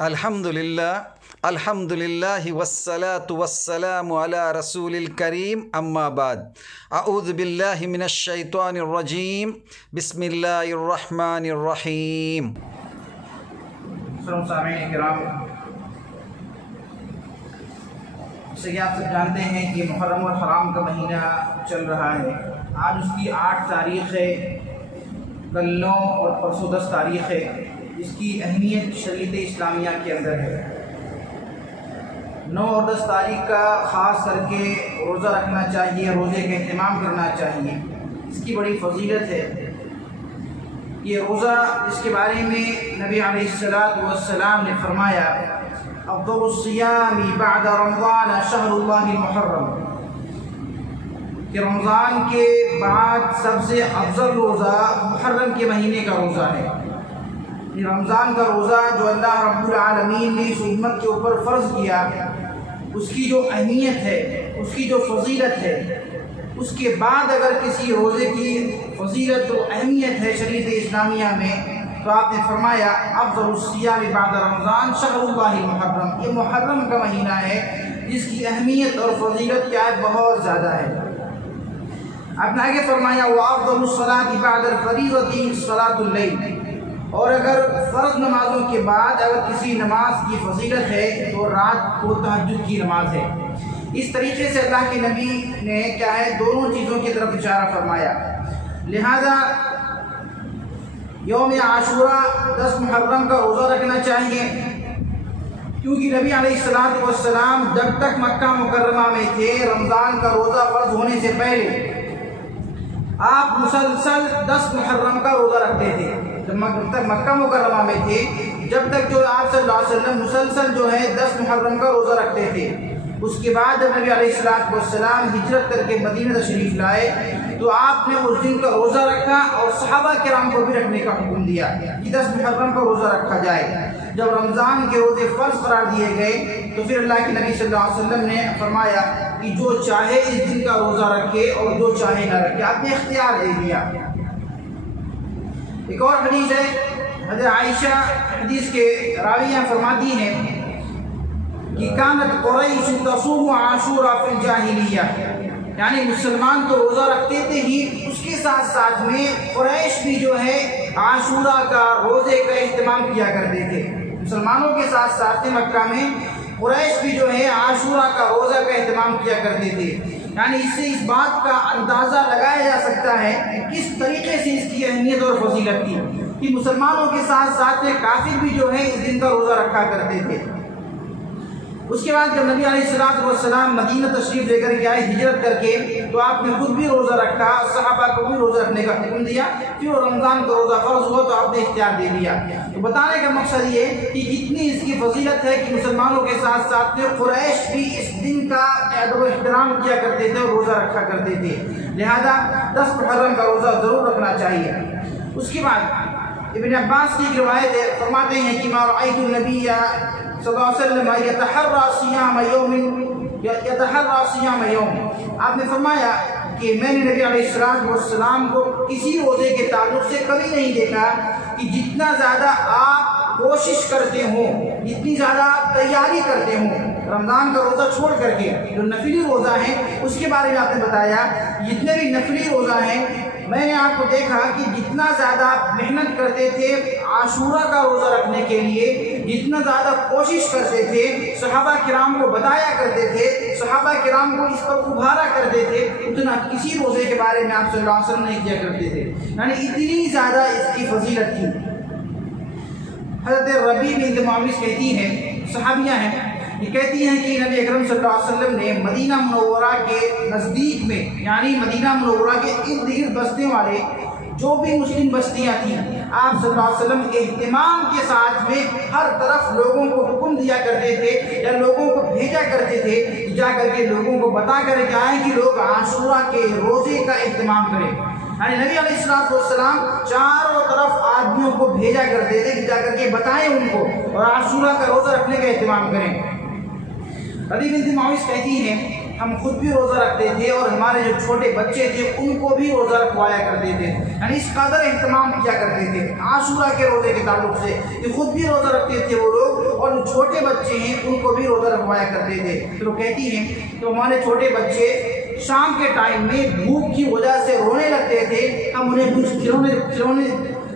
الحمدللہ والصلاة والسلام علی رسول الکریم اما بعد اعوذ باللہ من الشیطان الرجیم بسم اللہ الرحمن الرحیم۔ سامعین کرام، جیسے کہ آپ سب جانتے ہیں کہ محرم الحرام کا مہینہ چل رہا ہے۔ آج اس کی 8 تاریخ ہے، کل 9 اور پرسوں 10 تاریخ ہے، جس کی اہمیت شریعت اسلامیہ کے اندر ہے۔ 9 اور 10 تاریخ کا خاص کر کے روزہ رکھنا چاہیے، روزے کا اہتمام کرنا چاہیے۔ اس کی بڑی فضیلت ہے۔ یہ روزہ جس کے بارے میں نبی علیہ السلام نے فرمایا، افضل الصیام بعد رمضان شہر اللہ المحرم، کہ رمضان کے بعد سب سے افضل روزہ محرم کے مہینے کا روزہ ہے۔ رمضان کا روزہ جو اللہ رب العالمین نے اس امت کے اوپر فرض کیا، اس کی جو اہمیت ہے، اس کی جو فضیلت ہے، اس کے بعد اگر کسی روزے کی فضیلت و اہمیت ہے شریعت اسلامیہ میں، تو آپ نے فرمایا افضل الصیام بعد رمضان شہر اللہ المحرم۔ یہ محرم کا مہینہ ہے جس کی اہمیت اور فضیلت کیا ہے، بہت زیادہ ہے۔ آپ نے آگے فرمایا وافضل الصلاۃ بعد الفریضۃ صلاۃ اللیل، اور اگر فرض نمازوں کے بعد اگر کسی نماز کی فضیلت ہے تو رات کو تہجد کی نماز ہے۔ اس طریقے سے اللہ کے نبی نے کیا ہے، دونوں چیزوں کی طرف اشارہ فرمایا۔ لہذا یوم عاشورہ 10 محرم کا روزہ رکھنا چاہیے، کیونکہ نبی علیہ السلام جب تک مکہ مکرمہ میں تھے، رمضان کا روزہ فرض ہونے سے پہلے آپ مسلسل 10 محرم کا روزہ رکھتے تھے۔ جب تک مکہ مکرمہ میں تھے، جب تک جو آپ صلی اللہ علیہ وسلم مسلسل جو ہے 10 محرم کا روزہ رکھتے تھے۔ اس کے بعد جب نبی علیہ السلام ہجرت کر کے مدینہ تشریف لائے تو آپ نے اس دن کا روزہ رکھا اور صحابہ کرام کو بھی رکھنے کا حکم دیا کہ 10 محرم کا روزہ رکھا جائے۔ جب رمضان کے روزے فرض قرار دیے گئے تو پھر اللہ کے نبی صلی اللہ علیہ وسلم نے فرمایا کہ جو چاہے اس دن کا روزہ رکھے اور جو چاہے نہ رکھے، آپ نے اختیار دے دیا۔ ایک اور حدیث ہے، حضرت عائشہ حدیث کے راویہ فرماتی ہیں کہ کانت قریش تصوم عاشورہ فی الجاہلیہ، یعنی مسلمان تو روزہ رکھتے تھے ہی، اس کے ساتھ ساتھ میں قریش بھی جو ہے عاشورہ کا روزے کا اہتمام کیا کرتے تھے۔ مسلمانوں کے ساتھ ساتھ مکہ میں قریش بھی جو ہے عاشورہ کا روزہ کا اہتمام کیا کرتے تھے۔ یعنی اس سے اس بات کا اندازہ لگایا جا سکتا ہے کہ کس طریقے سے اس کی اہمیت اور فضیلت تھی کہ مسلمانوں کے ساتھ ساتھ میں کافر بھی جو ہے اس دن کا روزہ رکھا کرتے تھے۔ اس کے بعد جب نبی علیہ السلام مدینہ تشریف لے کر کے آئے ہجرت کر کے، تو آپ نے خود بھی روزہ رکھا، صحابہ کو بھی روزہ رکھنے کا حکم دیا۔ پھر رمضان کا روزہ فرض ہوا تو آپ نے اختیار دے دیا۔ تو بتانے کا مقصد یہ کہ جتنی اس کی فضیلت ہے کہ مسلمانوں کے ساتھ ساتھ میں قریش بھی اس دن کا ادب و احترام کیا کرتے تھے اور روزہ رکھا کرتے تھے۔ لہذا 10 محرم کا روزہ ضرور رکھنا چاہیے۔ اس کے بعد ابن عباس کی ایک روایت ہے، فرماتے ہیں کہ ما رأیت النبی صلی اللہ علیہ وسلم یتحرى صیام یوم، آپ نے فرمایا کہ میں نے نبی علیہ السلام کو کسی روزے کے تعلق سے کبھی نہیں دیکھا کہ جتنا زیادہ آپ کوشش کرتے ہوں، جتنی زیادہ آپ تیاری کرتے ہوں رمضان کا روزہ چھوڑ کر کے۔ جو نفلی روزہ ہیں اس کے بارے میں آپ نے بتایا، جتنے بھی نفلی روزہ ہیں میں نے آپ کو دیکھا کہ جتنا زیادہ آپ محنت کرتے تھے عاشورہ کا روزہ رکھنے کے لیے، جتنا زیادہ کوشش کرتے تھے، صحابہ کرام کو بتایا کرتے تھے، صحابہ کرام کو اس پر ابھارا کرتے تھے، اتنا کسی روزے کے بارے میں آپ صلی اللہ علیہ وسلم نہیں کیا کرتے تھے۔ یعنی اتنی زیادہ اس کی فضیلت تھی۔ حضرت ربیع بنت معوذ کہتی ہیں، صحابیہ ہیں، یہ کہتی ہیں کہ نبی اکرم صلی اللہ علیہ وسلم نے مدینہ منورہ کے نزدیک میں، یعنی مدینہ منورہ کے ارد گرد بسنے والے جو بھی مسلم بستیاں تھیں، آپ صلی اللہ علیہ وسلم اہتمام کے ساتھ میں ہر طرف لوگوں کو حکم دیا کرتے تھے یا لوگوں کو بھیجا کرتے تھے کہ جا کر کے لوگوں کو بتا کر کے آئیں کہ لوگ عاشورہ کے روزے کا اہتمام کریں۔ یعنی نبی علیہ السلام چاروں طرف آدمیوں کو بھیجا کرتے تھے کہ جا کر کے بتائیں ان کو اور عاشورہ کا روزہ رکھنے کا اہتمام کریں۔ ربیع بنت معوذ کہتی ہیں ہم خود بھی روزہ رکھتے تھے اور ہمارے جو چھوٹے بچے تھے ان کو بھی روزہ رکھوایا کرتے تھے، یعنی اس قدر اہتمام کیا کرتے تھے عاشورہ کے روزے کے تعلق سے کہ خود بھی روزہ رکھتے تھے وہ لوگ اور جو چھوٹے بچے ہیں ان کو بھی روزہ رکھوایا کرتے تھے۔ تو وہ کہتی ہیں کہ ہمارے چھوٹے بچے شام کے ٹائم میں بھوک کی وجہ سے رونے لگتے تھے، ہم انہیں کچھ کھلونے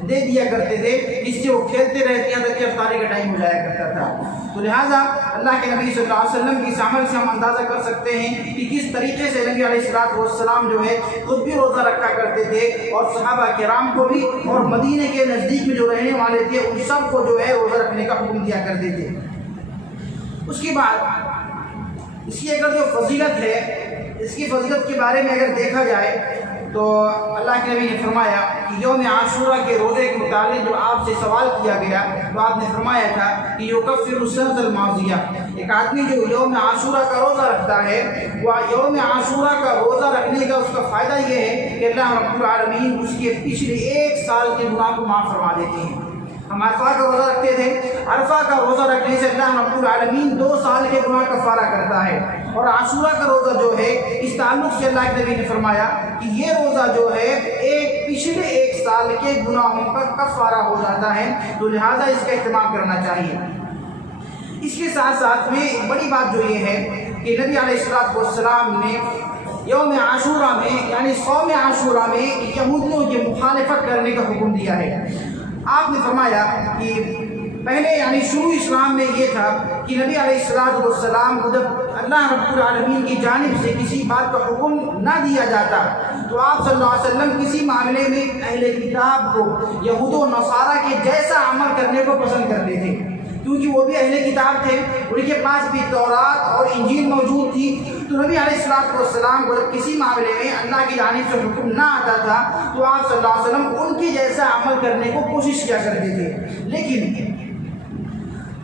دے دیا کرتے تھے جس سے وہ کھیلتے رہتے ہیں تاکہ افطاری کا ٹائم ہو جایا کرتا تھا۔ تو لہٰذا اللہ کے نبی صلی اللہ علیہ وسلم کی اس عمل سے ہم اندازہ کر سکتے ہیں کہ کس طریقے سے نبی علیہ السلام جو ہے خود بھی روزہ رکھا کرتے تھے اور صحابہ کرام کو بھی، اور مدینے کے نزدیک میں جو رہنے والے تھے ان سب کو جو ہے روزہ رکھنے کا حکم دیا کرتے تھے۔ اس کے بعد اس کی اگر جو فضیلت ہے، اس کی فضیلت کے بارے میں اگر دیکھا جائے تو اللہ کے نبی نے فرمایا کہ یوم عاشورہ کے روزے کے متعلق جو آپ سے سوال کیا گیا تو آپ نے فرمایا تھا کہ یکفر السنۃ الماضیہ، ایک آدمی جو یوم عاشورہ کا روزہ رکھتا ہے وہ یوم عاشورہ کا روزہ رکھنے کا اس کا فائدہ یہ ہے کہ اللہ رب العالمین اس کے پچھلے 1 سال کے گناہ کو معاف فرما دیتے ہیں۔ ہم عرفہ کا روزہ رکھتے تھے، عرفہ کا روزہ رکھنے سے اللہ رب العالمین 2 سال کے گناہ کفارہ کرتا ہے، اور عاشورہ کا روزہ جو ہے اس تعلق سے اللہ کے نبی نے فرمایا کہ یہ روزہ جو ہے پچھلے 1 سال کے گناہوں کا کفارہ ہو جاتا ہے، تو لہٰذا اس کا اہتمام کرنا چاہیے۔ اس کے ساتھ ساتھ میں ایک بڑی بات جو یہ ہے کہ نبی علیہ السلام نے یوم عاشورہ میں یعنی صوم عاشورہ میں یہودیوں کی مخالفت کرنے کا حکم دیا ہے۔ آپ نے فرمایا کہ پہلے یعنی شروع اسلام میں یہ تھا کہ نبی علیہ السلام کو جب اللہ رب العالمین کی جانب سے کسی بات کا حکم نہ دیا جاتا تو آپ صلی اللہ علیہ وسلم کسی معاملے میں اہل کتاب کو، یہود و نصارہ کے جیسا عمل کرنے کو پسند کرتے تھے، کیونکہ وہ بھی اہل کتاب تھے، ان کے پاس بھی تورات اور انجیل موجود تھی۔ تو نبی علیہ السلام کو جب کسی معاملے میں اللہ کی جانب سے حکم نہ آتا تھا تو آپ صلی اللہ علیہ وسلم ان کے جیسا عمل کرنے کو کوشش کیا کرتے تھے۔ لیکن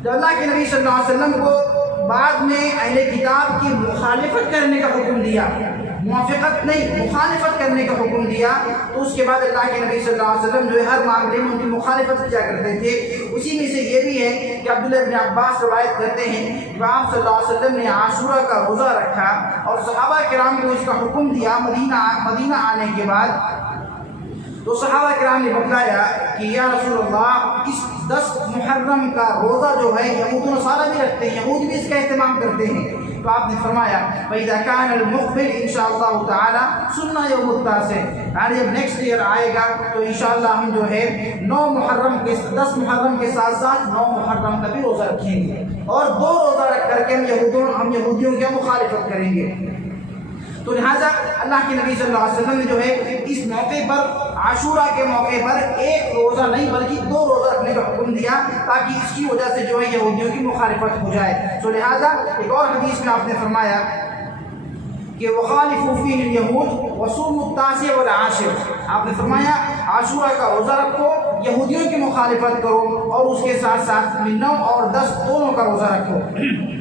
جب اللہ کے نبی صلی اللہ علیہ وسلم کو بعد میں اہل کتاب کی مخالفت کرنے کا حکم دیا، موافقت نہیں مخالفت کرنے کا حکم دیا، تو اس کے بعد اللہ کے نبی صلی اللہ علیہ وسلم جو ہے ہر معاملے میں ان کی مخالفت کیا کرتے تھے۔ اسی میں سے یہ بھی ہے کہ عبداللہ بن عباس روایت کرتے ہیں کہ آپ صلی اللہ علیہ وسلم نے عاشورہ کا روزہ رکھا اور صحابہ کرام کو اس کا حکم دیا مدینہ آنے کے بعد، تو صحابہ کرام نے بتلایا کہ یا رسول اللہ اس 10 محرم کا روزہ جو ہے یہود و نصارہ بھی رکھتے ہیں، یہود بھی اس کا اہتمام کرتے ہیں۔ تو آپ نے فرمایا فَإِذَا كَانَ الْمُقْبِلُ إِنشَاءَ تعالیٰ سُنَّ يَوْمُ التَّاسِعِ، یعنی جب نیکسٹ ایئر آئے گا تو انشاءاللہ ہم جو ہے 10 محرم کے ساتھ ساتھ 9 محرم کا بھی روزہ رکھیں گے، اور 2 روزہ رکھ کر کے ہم یہودیوں کی مخالفت کریں گے۔ تو لہٰذا اللہ کے نبی صلی اللہ علیہ وسلم نے جو ہے اس موقع پر عاشورہ کے موقع پر 1 روزہ نہیں بلکہ 2 روزہ رکھنے کا حکم دیا تاکہ اس کی وجہ سے جو ہے یہودیوں کی مخالفت ہو جائے۔ تو لہٰذا ایک اور حدیث میں آپ نے فرمایا کہ وَخَالِفُوا فِيهِ الْيَهُودَ وَصُومُوا التَّاسِعَ وَالْعَاشِرَ، آپ نے فرمایا عاشورہ کا روزہ رکھو، یہودیوں کی مخالفت کرو، اور اس کے ساتھ ساتھ 9 اور 10 دونوں کا روزہ رکھو۔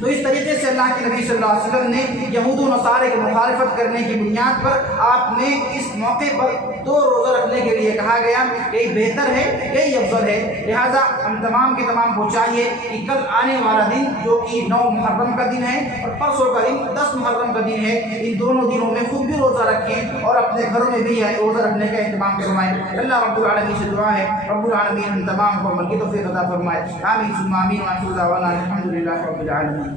تو اس طریقے سے اللہ کے نبی صلی اللہ علیہ وسلم نے یہود و نصارے کی مخالفت کرنے کی بنیاد پر آپ نے اس موقع پر 2 روزہ رکھنے کے لیے کہا گیا، یہی بہتر ہے، یہی افضل ہے۔ لہٰذا ہم تمام کے تمام کو چاہیے کہ کل آنے والا دن جو کہ 9 محرم کا دن ہے اور پرسوں کا دن 10 محرم کا دن ہے، ان دونوں دنوں میں خود بھی روزہ رکھیں اور اپنے گھروں میں بھی روزہ رکھنے کا اہتمام کروائیں۔ اللہ رب العالمین سے دعا ہے رب العالمین ہم تمام کو عمل کی توفیق عطا فرمائے۔ آمین ثم آمین، وآخر دعوانا الحمد للہ رب العالمین۔